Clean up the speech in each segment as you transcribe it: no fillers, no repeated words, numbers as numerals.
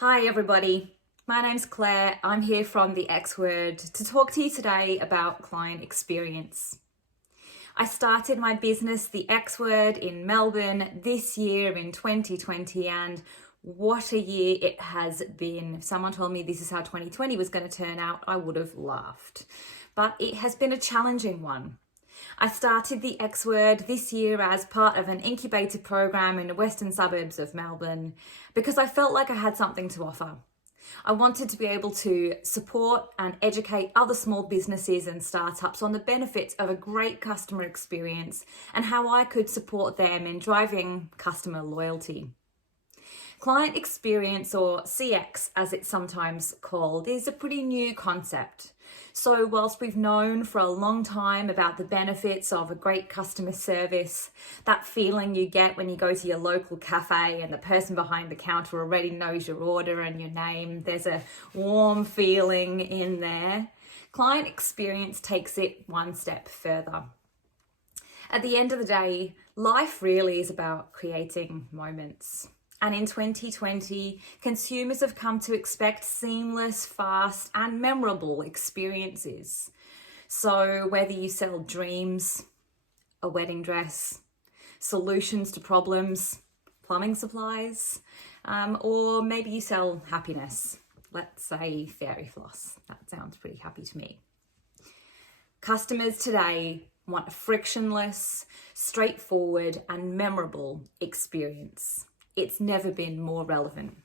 Hi everybody, my name's Claire. I'm here from TheXword to talk to you today about client experience. I started my business, TheXword, in Melbourne this year in 2020, and what a year it has been. If someone told me this is how 2020 was going to turn out, I would have laughed. But it has been a challenging one. I started TheXword this year as part of an incubator program in the western suburbs of Melbourne because I felt like I had something to offer. I wanted to be able to support and educate other small businesses and startups on the benefits of a great customer experience and how I could support them in driving customer loyalty. Client experience, or CX as it's sometimes called, is a pretty new concept. So whilst we've known for a long time about the benefits of a great customer service, that feeling you get when you go to your local cafe and the person behind the counter already knows your order and your name, there's a warm feeling in there. Client experience takes it one step further. At the end of the day, life really is about creating moments. And in 2020, consumers have come to expect seamless, fast, and memorable experiences. So whether you sell dreams, a wedding dress, solutions to problems, plumbing supplies, or maybe you sell happiness, let's say fairy floss. That sounds pretty happy to me. Customers today want a frictionless, straightforward, and memorable experience. It's never been more relevant.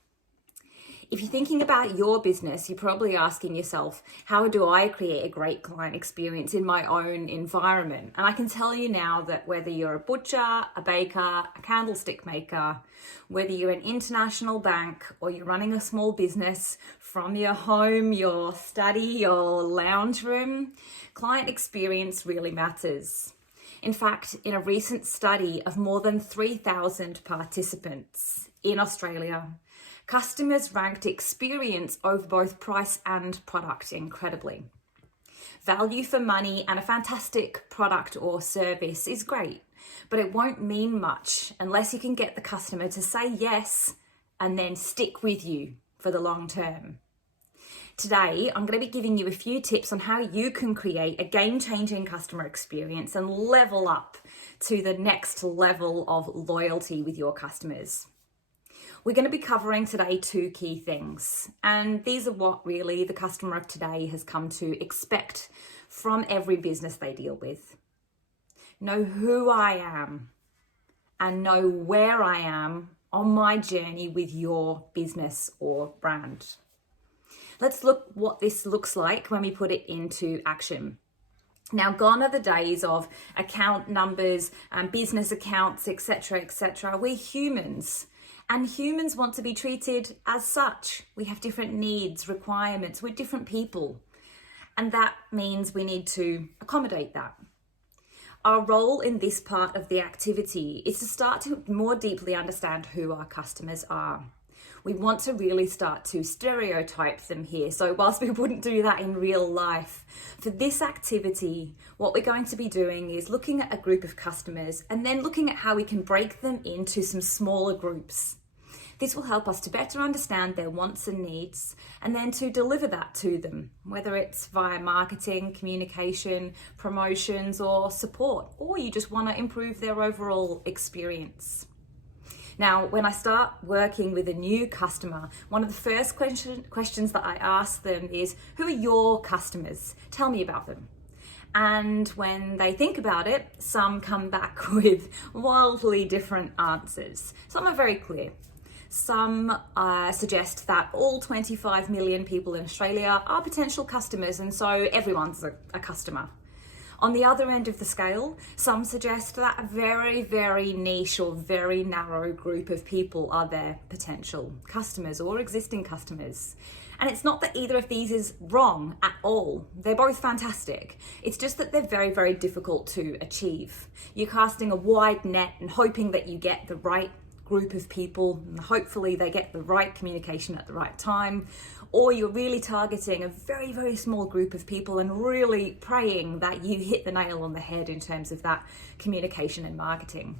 If you're thinking about your business, you're probably asking yourself, how do I create a great client experience in my own environment? And I can tell you now that whether you're a butcher, a baker, a candlestick maker, whether you're an international bank or you're running a small business from your home, your study, your lounge room, client experience really matters. In fact, in a recent study of more than 3,000 participants in Australia, customers ranked experience over both price and product incredibly. Value for money and a fantastic product or service is great, but it won't mean much unless you can get the customer to say yes and then stick with you for the long term. Today, I'm going to be giving you a few tips on how you can create a game-changing customer experience and level up to the next level of loyalty with your customers. We're going to be covering today two key things, and these are what really the customer of today has come to expect from every business they deal with. Know who I am and know where I am on my journey with your business or brand. Let's look what this looks like when we put it into action. Now, gone are the days of account numbers and business accounts, etc., etc. We're humans, and humans want to be treated as such. We have different needs, requirements. We're different people, and that means we need to accommodate that. Our role in this part of the activity is to start to more deeply understand who our customers are. We want to really start to stereotype them here. So whilst we wouldn't do that in real life, for this activity, what we're going to be doing is looking at a group of customers and then looking at how we can break them into some smaller groups. This will help us to better understand their wants and needs and then to deliver that to them, whether it's via marketing, communication, promotions, or support, or you just want to improve their overall experience. Now, when I start working with a new customer, one of the first questions that I ask them is, who are your customers? Tell me about them. And when they think about it, some come back with wildly different answers. Some are very clear. Some suggest that all 25 million people in Australia are potential customers, and so everyone's a customer. On the other end of the scale, some suggest that a very, very niche or very narrow group of people are their potential customers or existing customers. And it's not that either of these is wrong at all. They're both fantastic. It's just that they're very, very difficult to achieve. You're casting a wide net and hoping that you get the right group of people, and hopefully they get the right communication at the right time, or you're really targeting a very, very small group of people and really praying that you hit the nail on the head in terms of that communication and marketing.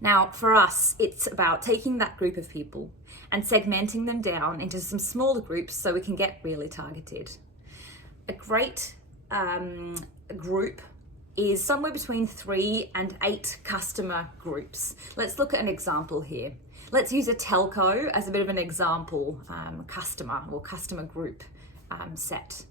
Now, for us, it's about taking that group of people and segmenting them down into some smaller groups so we can get really targeted. A great group is somewhere between 3 and 8 customer groups. Let's look at an example here. Let's use a telco as a bit of an example customer or customer group set.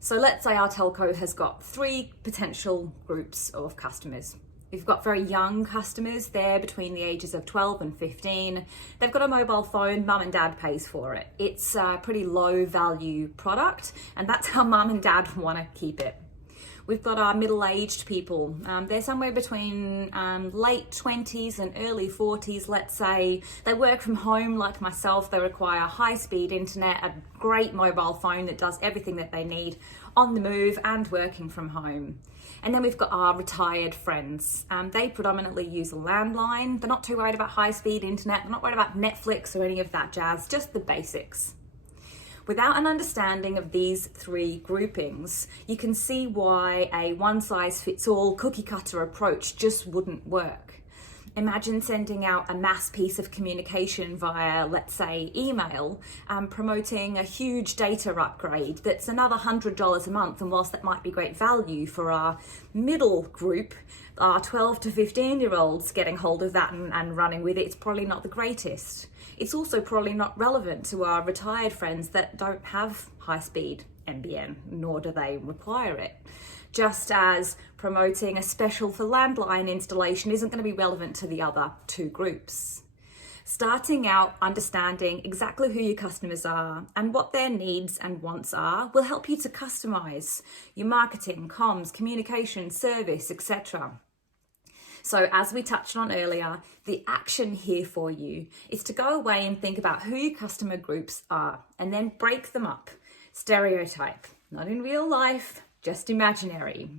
So let's say our telco has got 3 potential groups of customers. We've got very young customers there between the ages of 12 and 15. They've got a mobile phone, mum and dad pays for it. It's a pretty low value product, and that's how mum and dad want to keep it. We've got our middle-aged people. They're somewhere between late 20s and early 40s, let's say. They work from home like myself. They require high-speed internet, a great mobile phone that does everything that they need on the move and working from home. And then we've got our retired friends. They predominantly use a landline. They're not too worried about high-speed internet. They're not worried about Netflix or any of that jazz, just the basics. Without an understanding of these 3 groupings, you can see why a one-size-fits-all cookie-cutter approach just wouldn't work. Imagine sending out a mass piece of communication via, let's say, email, promoting a huge data upgrade that's another $100 a month. And whilst that might be great value for our middle group, our 12 to 15-year-olds getting hold of that and running with it, it's probably not the greatest. It's also probably not relevant to our retired friends that don't have high-speed NBN, nor do they require it. Just as promoting a special for landline installation isn't going to be relevant to the other 2 groups. Starting out understanding exactly who your customers are and what their needs and wants are will help you to customize your marketing, comms, communication, service, etc. So as we touched on earlier, the action here for you is to go away and think about who your customer groups are and then break them up. Stereotype, not in real life, just imaginary.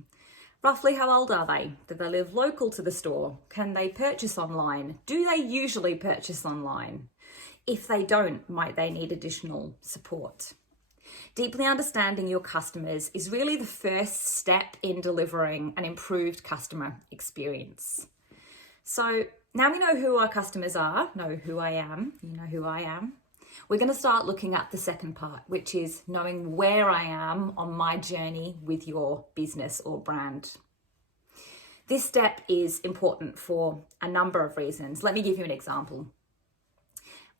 Roughly how old are they? Do they live local to the store? Can they purchase online? Do they usually purchase online? If they don't, might they need additional support? Deeply understanding your customers is really the first step in delivering an improved customer experience. So now we know who our customers are, know who I am, you know who I am. We're going to start looking at the second part, which is knowing where I am on my journey with your business or brand. This step is important for a number of reasons. Let me give you an example.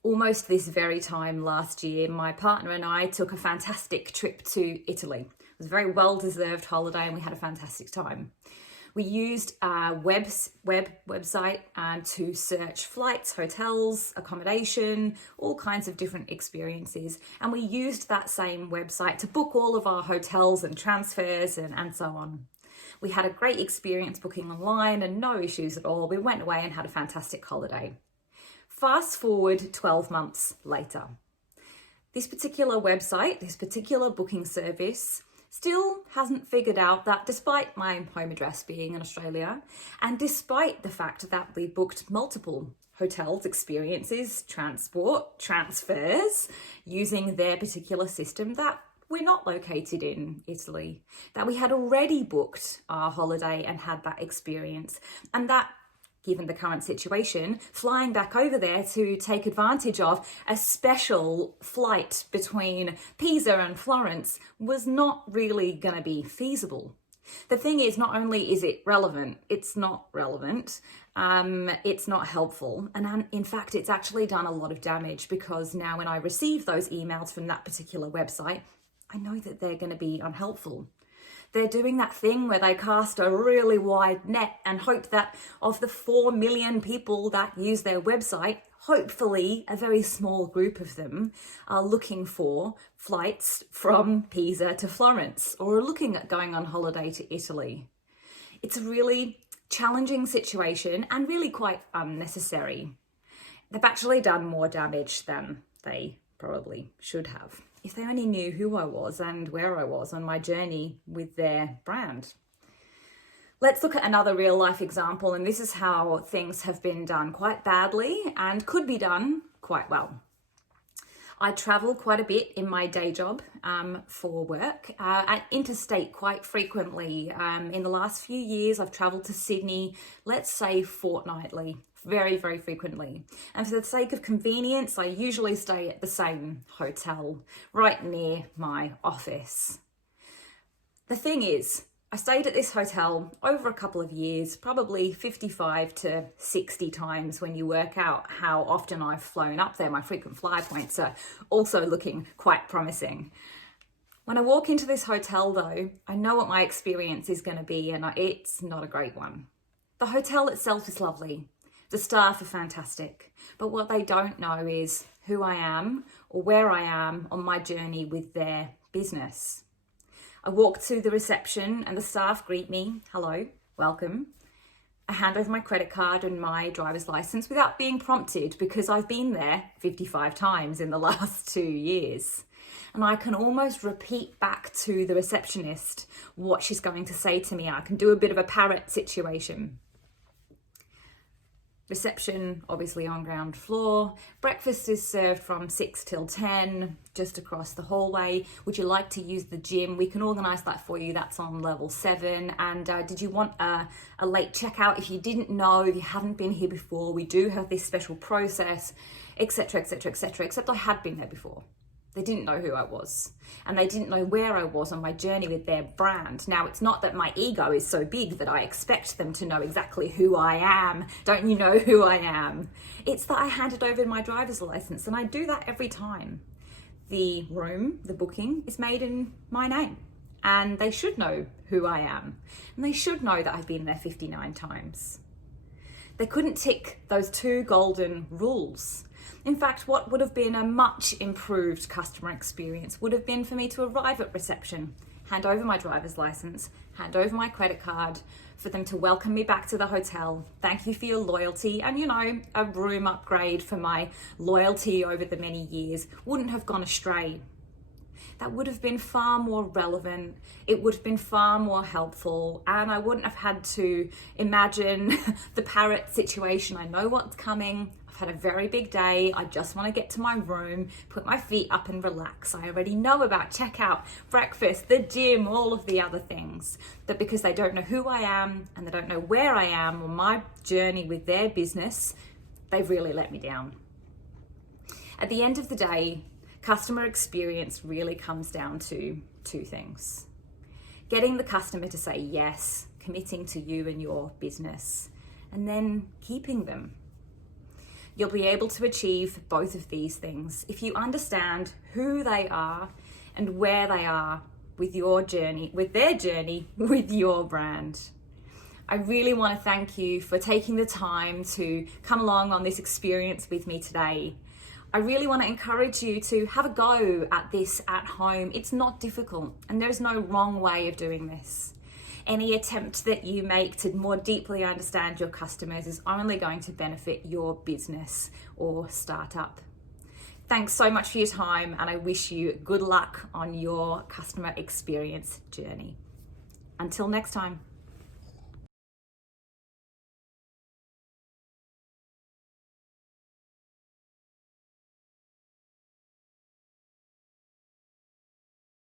Almost this very time last year, my partner and I took a fantastic trip to Italy. It was a very well-deserved holiday and we had a fantastic time. We used a website to search flights, hotels, accommodation, all kinds of different experiences. And we used that same website to book all of our hotels and transfers and so on. We had a great experience booking online and no issues at all. We went away and had a fantastic holiday. Fast forward 12 months later. This particular website, this particular booking service, still hasn't figured out that despite my home address being in Australia, and despite the fact that we booked multiple hotels, experiences, transport, transfers, using their particular system, that we're not located in Italy, that we had already booked our holiday and had that experience, and that given the current situation, flying back over there to take advantage of a special flight between Pisa and Florence was not really going to be feasible. The thing is, not only is it relevant, it's not relevant, it's not helpful. And in fact, it's actually done a lot of damage because now when I receive those emails from that particular website, I know that they're going to be unhelpful. They're doing that thing where they cast a really wide net and hope that of the 4 million people that use their website, hopefully a very small group of them are looking for flights from Pisa to Florence or are looking at going on holiday to Italy. It's a really challenging situation and really quite unnecessary. They've actually done more damage than they probably should have. If they only knew who I was and where I was on my journey with their brand. Let's look at another real life example, and this is how things have been done quite badly and could be done quite well. I travel quite a bit in my day job for work, interstate quite frequently. In the last few years, I've traveled to Sydney, let's say fortnightly very, very frequently. And for the sake of convenience, I usually stay at the same hotel right near my office. The thing is, I stayed at this hotel over a couple of years, probably 55 to 60 times when you work out how often I've flown up there. My frequent flyer points are also looking quite promising. When I walk into this hotel though, I know what my experience is going to be, and it's not a great one. The hotel itself is lovely. The staff are fantastic. But what they don't know is who I am or where I am on my journey with their business. I walk to the reception and the staff greet me. Hello, welcome. I hand over my credit card and my driver's license without being prompted because I've been there 55 times in the last 2 years. And I can almost repeat back to the receptionist what she's going to say to me. I can do a bit of a parrot situation. Reception, obviously on ground floor. Breakfast is served from 6 till 10, just across the hallway. Would you like to use the gym? We can organise that for you. That's on level 7. And did you want a late checkout? If you didn't know, if you haven't been here before, we do have this special process, etc., etc., etc. Except I had been there before. They didn't know who I was, and they didn't know where I was on my journey with their brand. Now, it's not that my ego is so big that I expect them to know exactly who I am. Don't you know who I am? It's that I handed over my driver's license, and I do that every time. The room, the booking, is made in my name, and they should know who I am, and they should know that I've been there 59 times. They couldn't tick those 2 golden rules. In fact, what would have been a much improved customer experience would have been for me to arrive at reception, hand over my driver's license, hand over my credit card, for them to welcome me back to the hotel. Thank you for your loyalty, and a room upgrade for my loyalty over the many years wouldn't have gone astray. That would have been far more relevant, it would have been far more helpful, and I wouldn't have had to imagine the parrot situation. I know what's coming. I've had a very big day. I just want to get to my room, put my feet up and relax. I already know about checkout, breakfast, the gym, all of the other things. But because they don't know who I am and they don't know where I am on my journey with their business, they've really let me down. At the end of the day, customer experience really comes down to 2 things. Getting the customer to say yes, committing to you and your business, and then keeping them. You'll be able to achieve both of these things if you understand who they are and where they are with your journey, with their journey, with your brand. I really want to thank you for taking the time to come along on this experience with me today. I really want to encourage you to have a go at this at home. It's not difficult, and there's no wrong way of doing this. Any attempt that you make to more deeply understand your customers is only going to benefit your business or startup. Thanks so much for your time, and I wish you good luck on your customer experience journey. Until next time.